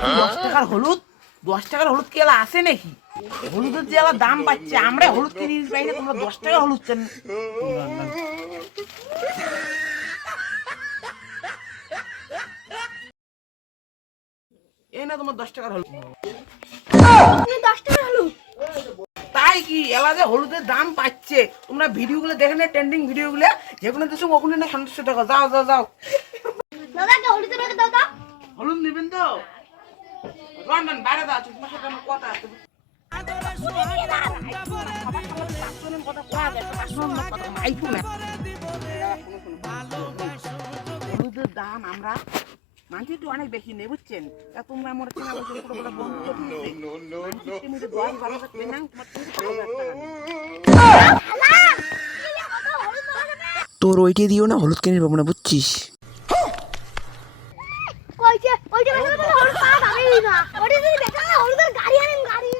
10 টাকার হলুদ, 10 টাকার হলুদ কি এলা আছে নাকি? হলুদের যে এলা দাম পাচ্ছে, আমরা হলুদ কিনে নিতে পারি না, তোমরা 10 টাকার হলুদ চান। এই না তোমার 10 টাকার হলুদ। 10 টাকার হলুদ? তাই কি এলা যে হলুদের দাম পাচ্ছে, তোমরা ভিডিওগুলো দেখে না, ট্রেন্ডিং ভিডিওগুলো যেগুলো দেশো ওখানে না 100 টাকা। যাও যাও যাও, দাদাকে হলুদের প্যাকেট দাও তো। হলুদ নেবেন তো? রন বাইরে দাও, তোমার সাথে আমার কথা আছে। হলুদের দাম আমরা মানছি তো অনেক বেশি নেই, বুঝছেন? তা তোমরা আমার চেনা বলছো ছোটবেলা বন্ধু তো ঠিক আছে, মানছি 10-12 হাজার পেয়ে নাও, তোমার 5,000 টাকা। তোর ওইটা দিও না, হলুদ কিনে পাবো না, বুঝছিস? কইছে ওইটা বেচা হলুদ পাওয়া যাবেই না। ওটা যদি বেচা না হলুদের গাড়ি আনেন গাড়ি।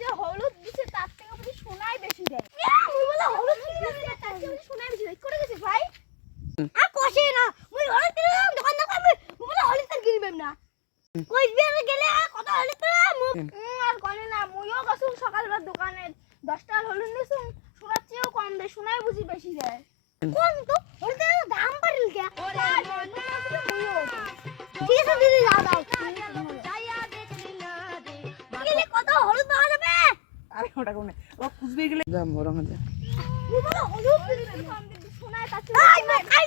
যে হলুদ দিছে তার থেকে বেশি সোনাই বেশি দেয়। মুই বলে হলুদ দিছে তার থেকে বেশি সোনাই বেশি দেয়। করে গেছে ভাই? আর কষে না। মুই হলুদ কিনলাম দোকানদার কই মুই বলে হলুদ আর কিনবেন না। কই বিয়ারে গেলে কত হলুদ পেলাম আর কনে না। মুইও গেছুম সকালবেলা দোকানে 10 টাকার হলুদ নিছুম। সোনার চেয়েও কম দেয়, সোনাই বুঝি বেশি দেয়। কোন তো হলুদের দাম বাড়িল কে? মুইও ঠিক আছে দিদি দাও দাও। গেলে কত হলুদ পাওয়া যাবে? আরে ওটা কোনে ও কুচবে গেলে দাম বড় হবে। মুই বলে হলুদ দিদি কম দিদি সোনায় কাছে। আই না খাই